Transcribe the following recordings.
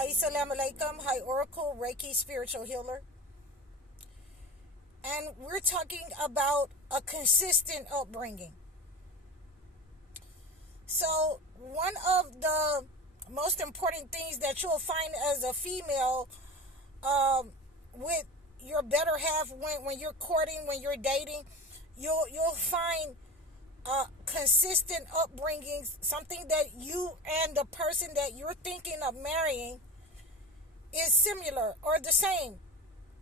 Assalamu alaikum. Hi, Oracle, Reiki, spiritual healer. And we're talking about a consistent upbringing. So, one of the most important things that you'll find as a female with your better half when you're courting, when you're dating, you'll find consistent upbringings, something that you and the person that you're thinking of marrying is similar or the same.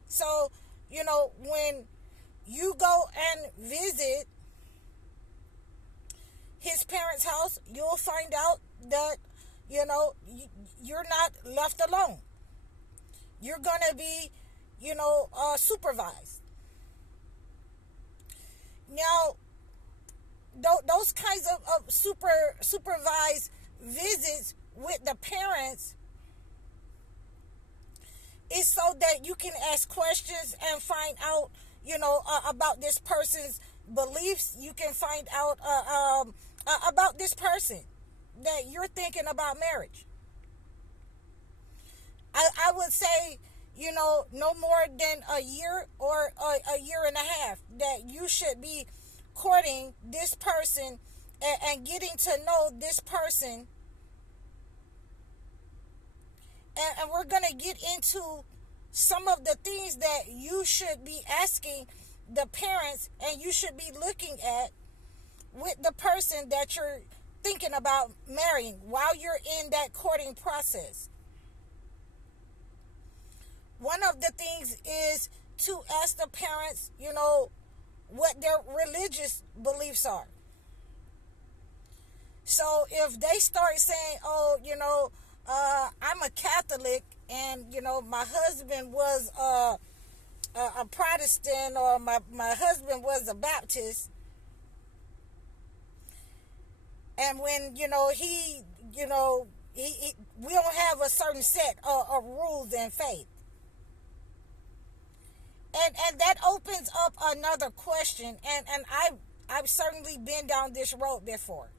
So, when you go and visit his parents' house, you'll find out that, you're not left alone. You're going to be, supervised. Now, those kinds of supervised visits with the parents is so that you can ask questions and find out, about this person's beliefs. You can find out about this person that you're thinking about marriage. I would say, no more than a year or a year and a half that you should be courting this person and getting to know this person. And we're going to get into some of the things that you should be asking the parents and you should be looking at with the person that you're thinking about marrying while you're in that courting process. One of the things is to ask the parents, what their religious beliefs are. So if they start saying, I'm a Catholic and, my husband was a Protestant, or my husband was a Baptist, and when, he we don't have a certain set of rules and faith. And that opens up another question, and I've certainly been down this road before.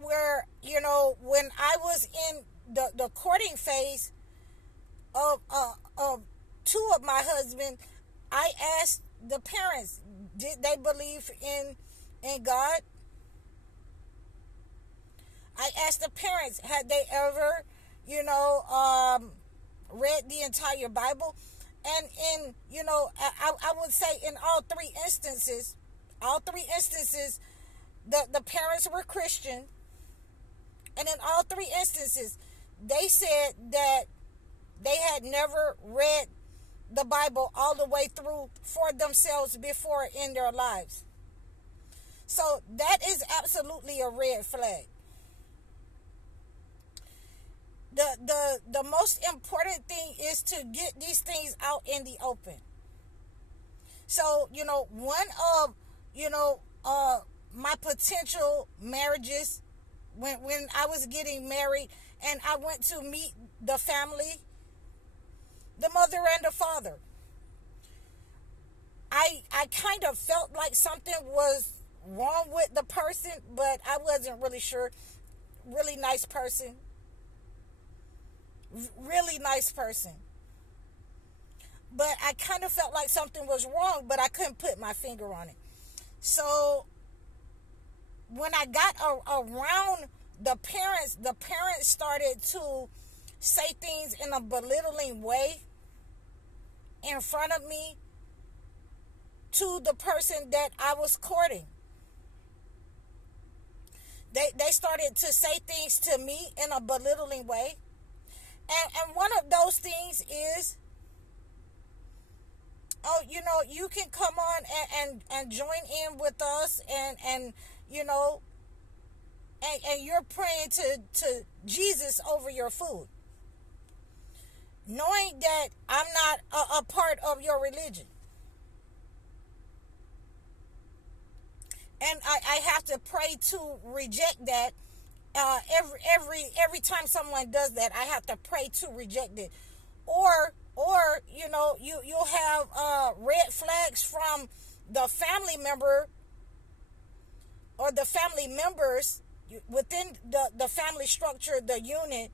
Where, when I was in the courting phase of two of my husbands, I asked the parents, did they believe in God? I asked the parents, had they ever, read the entire Bible? And I would say in all three instances, the parents were Christian. And in all three instances, they said that they had never read the Bible all the way through for themselves before in their lives. So that is absolutely a red flag. The most important thing is to get these things out in the open. So, one of, my potential marriages, when I was getting married and I went to meet the family, the mother and the father, I kind of felt like something was wrong with the person, but I wasn't really sure. Really nice person. But I kind of felt like something was wrong, but I couldn't put my finger on it. So when I got around the parents started to say things in a belittling way in front of me to the person that I was courting. They started to say things to me in a belittling way. And one of those things is, you can come on and join in with us and you're praying to Jesus over your food, knowing that I'm not a part of your religion. And I have to pray to reject that. Every time someone does that, I have to pray to reject it. Or you'll have red flags from the family member or the family members within the family structure, the unit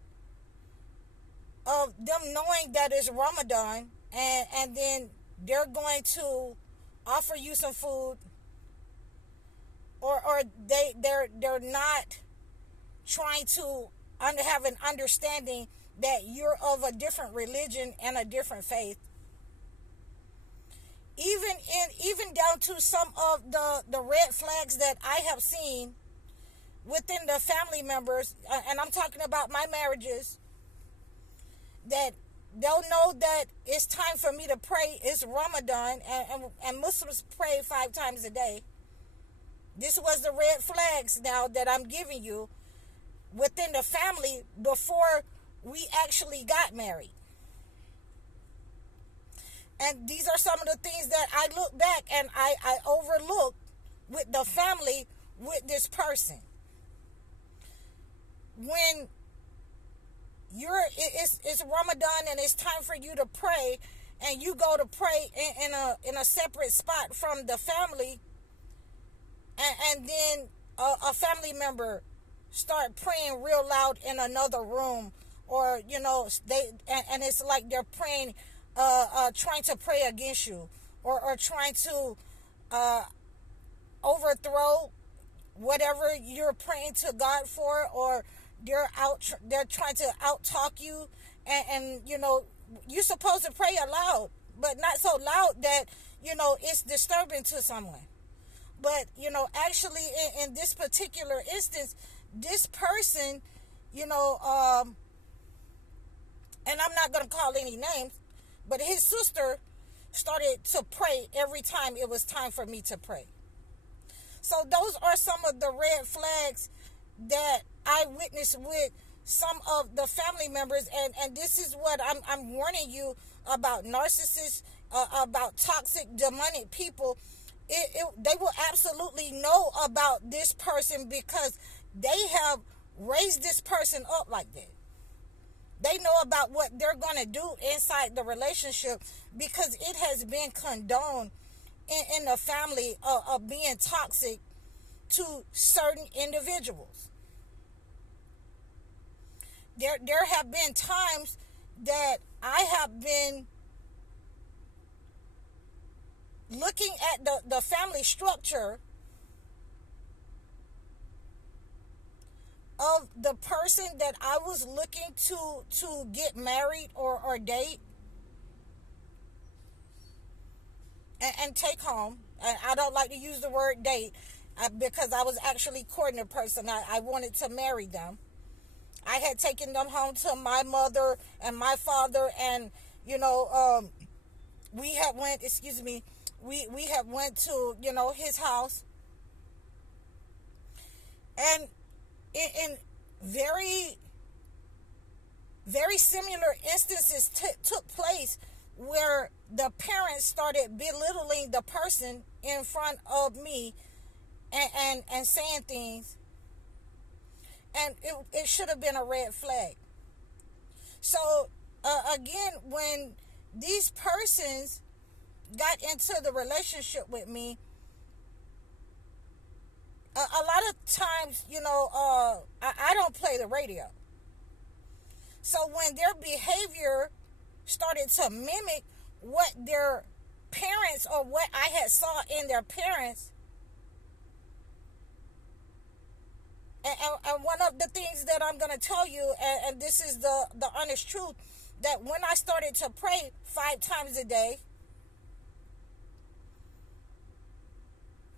of them knowing that it's Ramadan, and then they're going to offer you some food, or they're not trying to have an understanding that you're of a different religion and a different faith. Even down to some of the red flags that I have seen within the family members, and I'm talking about my marriages, that they'll know that it's time for me to pray. It's Ramadan, and Muslims pray 5 times a day. This was the red flags now that I'm giving you within the family before we actually got married. And these are some of the things that I look back and I overlooked with the family with this person. When it's Ramadan and it's time for you to pray, and you go to pray in a separate spot from the family, and then a family member start praying real loud in another room, or and it's like they're praying, trying to pray against you, or trying to overthrow whatever you're praying to God for, or they're trying to out talk you, and you're supposed to pray aloud, but not so loud that it's disturbing to someone. But actually in this particular instance, this person, and I'm not going to call any names, but his sister started to pray every time it was time for me to pray. So those are some of the red flags that I witnessed with some of the family members, and this is what I'm warning you about: narcissists, about toxic, demonic people. They will absolutely know about this person because they have raised this person up like that. They know about what they're going to do inside the relationship because it has been condoned in the family of being toxic to certain individuals. There have been times that I have been looking at the family structure of the person that I was looking to get married or date and take home. And I don't like to use the word date because I was actually courting a person. I wanted to marry them. I had taken them home to my mother and my father, and we had went to his house, and in very very similar instances took place where the parents started belittling the person in front of me and saying things, and it should have been a red flag. So again, when these persons got into the relationship with me, a lot of times, I don't play the radio. So when their behavior started to mimic what their parents or what I had saw in their parents, and one of the things that I'm going to tell you, and this is the honest truth, that when I started to pray 5 times a day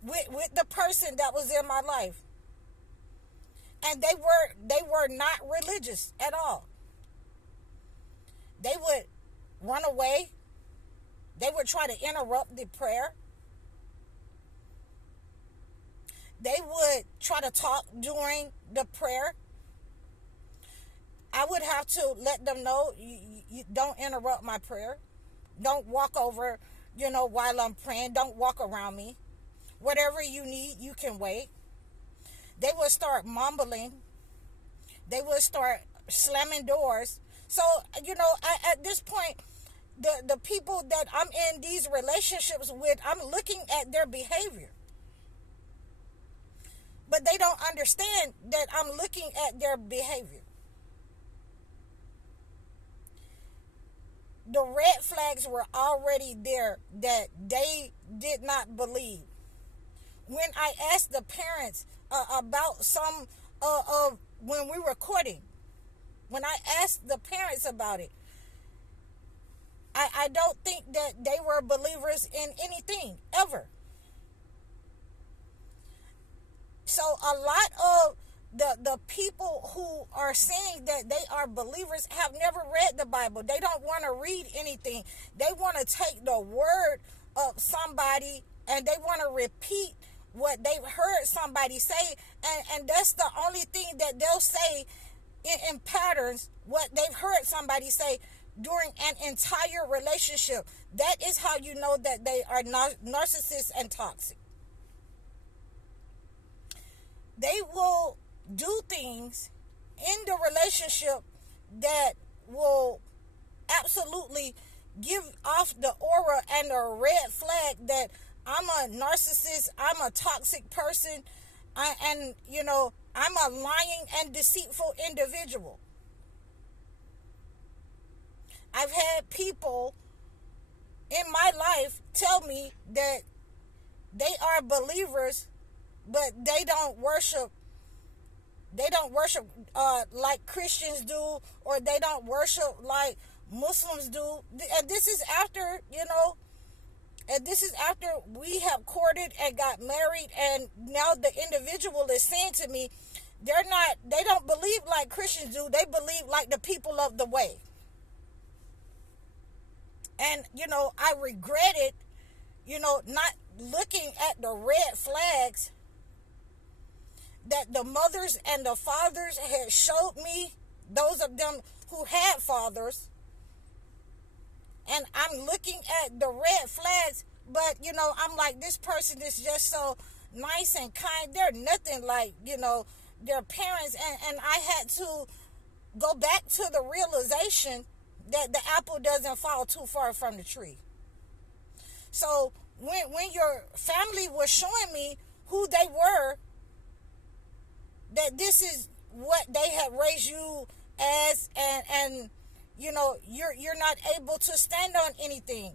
with the person that was in my life, and they were not religious at all. They would run away. They would try to interrupt the prayer. They would try to talk during the prayer. I would have to let them know, you don't interrupt my prayer. Don't walk over, while I'm praying. Don't walk around me. Whatever you need, you can wait. They would start mumbling. They would start slamming doors. So, at this point, the people that I'm in these relationships with, I'm looking at their behavior. But they don't understand that I'm looking at their behavior. The red flags were already there that they did not believe. When I asked the parents about some of when we were courting, when I asked the parents about it, I don't think that they were believers in anything ever. So a lot of the people who are saying that they are believers have never read the Bible. They don't want to read anything. They want to take the word of somebody and they want to repeat what they've heard somebody say, and that's the only thing that they'll say in patterns, what they've heard somebody say during an entire relationship. That is how you know that they are narcissists and toxic. They will do things in the relationship that will absolutely give off the aura and the red flag that I'm a narcissist, I'm a toxic person, and I'm a lying and deceitful individual. I've had people in my life tell me that they are believers, but they don't worship like Christians do, or they don't worship like Muslims do. And this is after, we have courted and got married, and now the individual is saying to me, they don't believe like Christians do, they believe like the people of the way. And, I regretted, not looking at the red flags that the mothers and the fathers had showed me, those of them who had fathers. And I'm looking at the red flags, but, I'm like, this person is just so nice and kind. They're nothing like, their parents. And I had to go back to the realization that the apple doesn't fall too far from the tree. So when your family was showing me who they were, that this is what they have raised you as, and you're not able to stand on anything.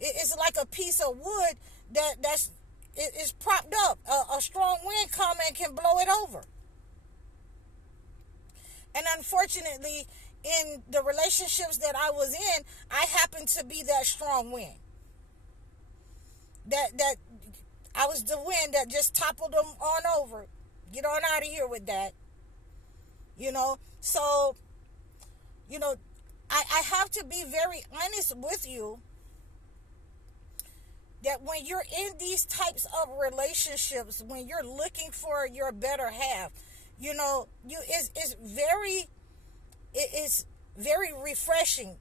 It's like a piece of wood that's propped up. A strong wind comes and can blow it over. And unfortunately, in the relationships that I was in, I happened to be that strong wind. That I was the wind that just toppled them on over. Get on out of here with that. So, I have to be very honest with you that when you're in these types of relationships, when you're looking for your better half, it's very refreshing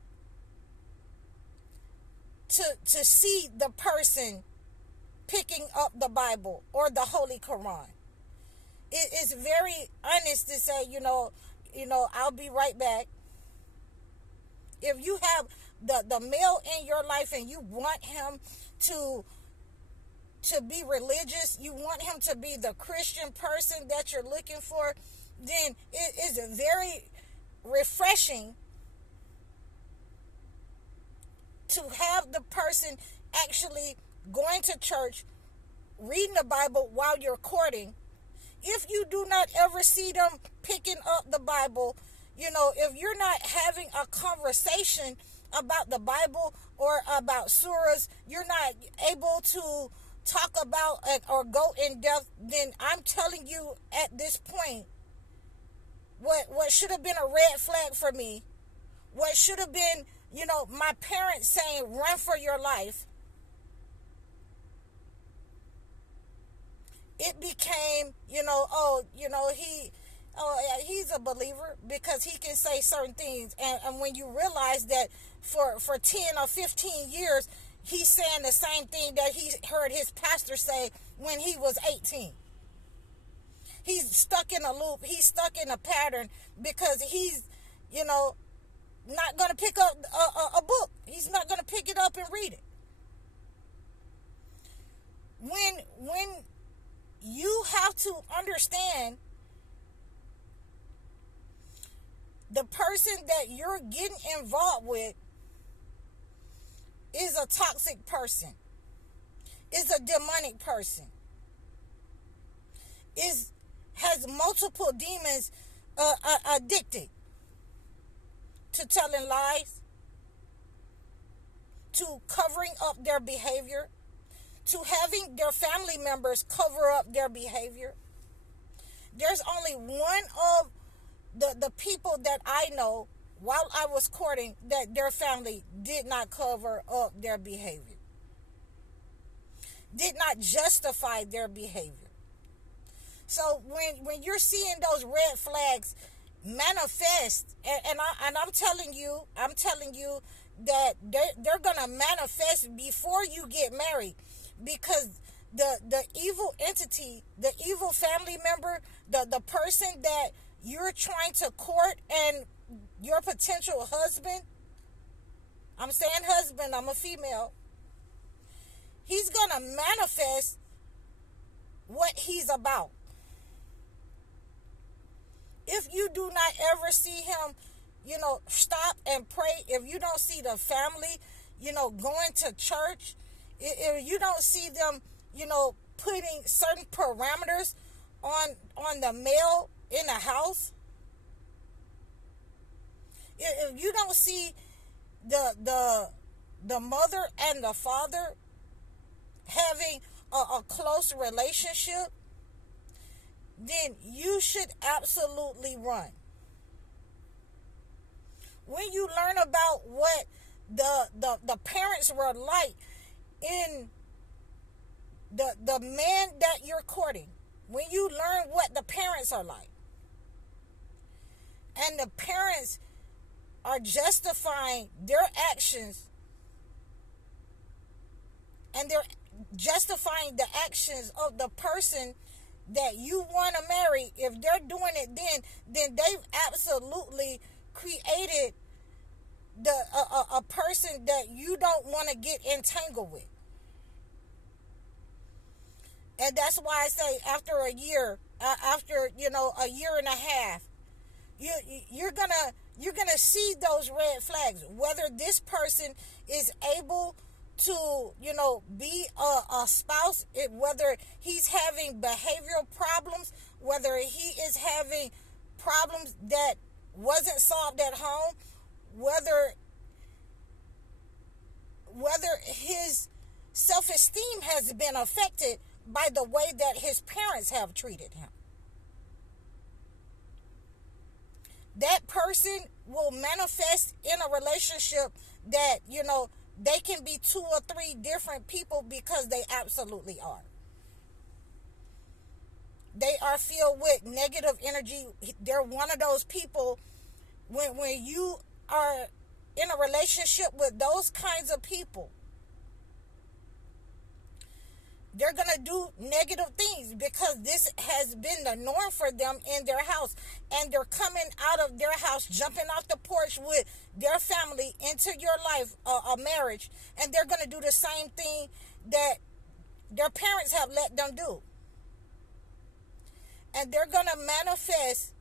to see the person picking up the Bible or the Holy Quran. It's very honest to say, I'll be right back. If you have the male in your life and you want him to be religious, you want him to be the Christian person that you're looking for, then it is very refreshing to have the person actually going to church, reading the Bible while you're courting. If you do not ever see them picking up the Bible, if you're not having a conversation about the Bible or about surahs, you're not able to talk about or go in depth, then I'm telling you at this point, what should have been a red flag for me, what should have been, my parents saying, run for your life, it became, he's a believer because he can say certain things. And when you realize that for 10 or 15 years, he's saying the same thing that he heard his pastor say when he was 18. He's stuck in a loop. He's stuck in a pattern because he's, not going to pick up a book. He's not going to pick it up and read it. When you have to understand the person that you're getting involved with is a toxic person, is a demonic person, has multiple demons, addicted to telling lies, to covering up their behavior, to having their family members cover up their behavior. There's only one of the people that I know while I was courting that their family did not cover up their behavior, did not justify their behavior. So when you're seeing those red flags manifest, and I'm telling you that they're gonna manifest before you get married, because the evil entity, the evil family member, the person that you're trying to court, and your potential husband, I'm saying husband, I'm a female, he's gonna manifest what he's about. If you do not ever see him, stop and pray, if you don't see the family, going to church, if you don't see them, putting certain parameters on the male in the house, if you don't see the mother and the father having a close relationship, then you should absolutely run. When you learn about what the parents were like in the man that you're courting, when you learn what the parents are like, and the parents are justifying their actions, and they're justifying the actions of the person that you want to marry, if they're doing it, then they've absolutely created a person that you don't want to get entangled with. And that's why I say after a year, after a year and a half, you're gonna see those red flags, whether this person is able to be a spouse, whether he's having behavioral problems, whether he is having problems that wasn't solved at home, whether his self-esteem has been affected by the way that his parents have treated him. That person will manifest in a relationship that, they can be 2 or 3 different people, because they absolutely are. They are filled with negative energy. They're one of those people, when you are in a relationship with those kinds of people, they're going to do negative things, because this has been the norm for them in their house. And they're coming out of their house, jumping off the porch with their family into your life, a marriage. And they're going to do the same thing that their parents have let them do. And they're going to manifest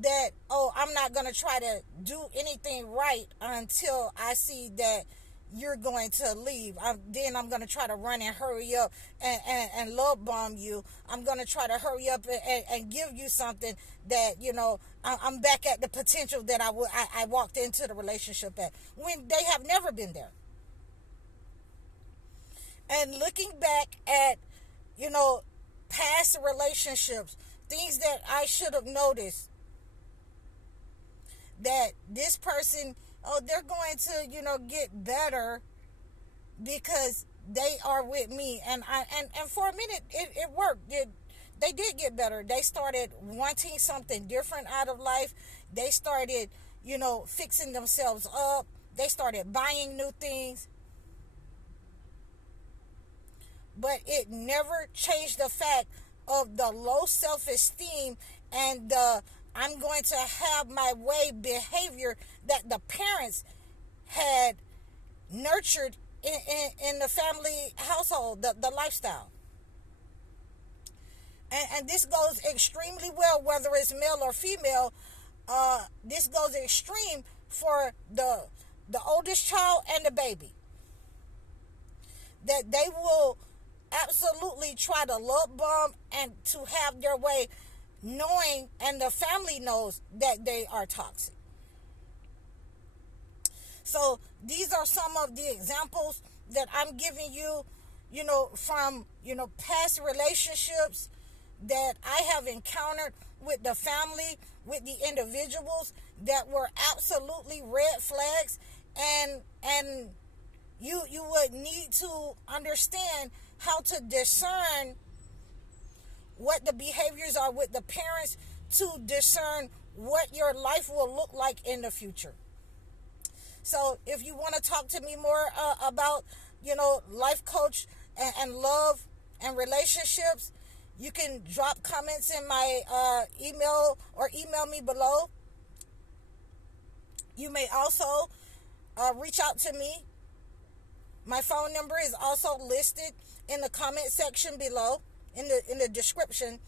that, I'm not going to try to do anything right until I see that you're going to leave. Then I'm going to try to run and hurry up and love bomb you. I'm going to try to hurry up and give you something that, I'm back at the potential that I walked into the relationship at, when they have never been there. And looking back at, past relationships, things that I should have noticed, that this person, they're going to, get better because they are with me. And for a minute, it worked. They did get better. They started wanting something different out of life. They started, fixing themselves up. They started buying new things. But it never changed the fact of the low self-esteem and the I'm going to have my way behavior that the parents had nurtured in the family household, the lifestyle. And this goes extremely well, whether it's male or female. This goes extreme for the oldest child and the baby. That they will absolutely try to love bomb and to have their way, knowing, and the family knows that they are toxic. So these are some of the examples that I'm giving you, from, past relationships that I have encountered with the family, with the individuals that were absolutely red flags, and you would need to understand how to discern what the behaviors are with the parents to discern what your life will look like in the future. So if you want to talk to me more about, life coach and love and relationships, you can drop comments in my email or email me below. You may also reach out to me. My phone number is also listed in the comment section below, in the description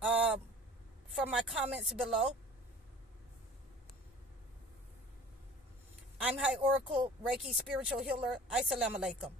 for my comments below. I'm High Oracle Reiki Spiritual Healer. Assalamu alaikum.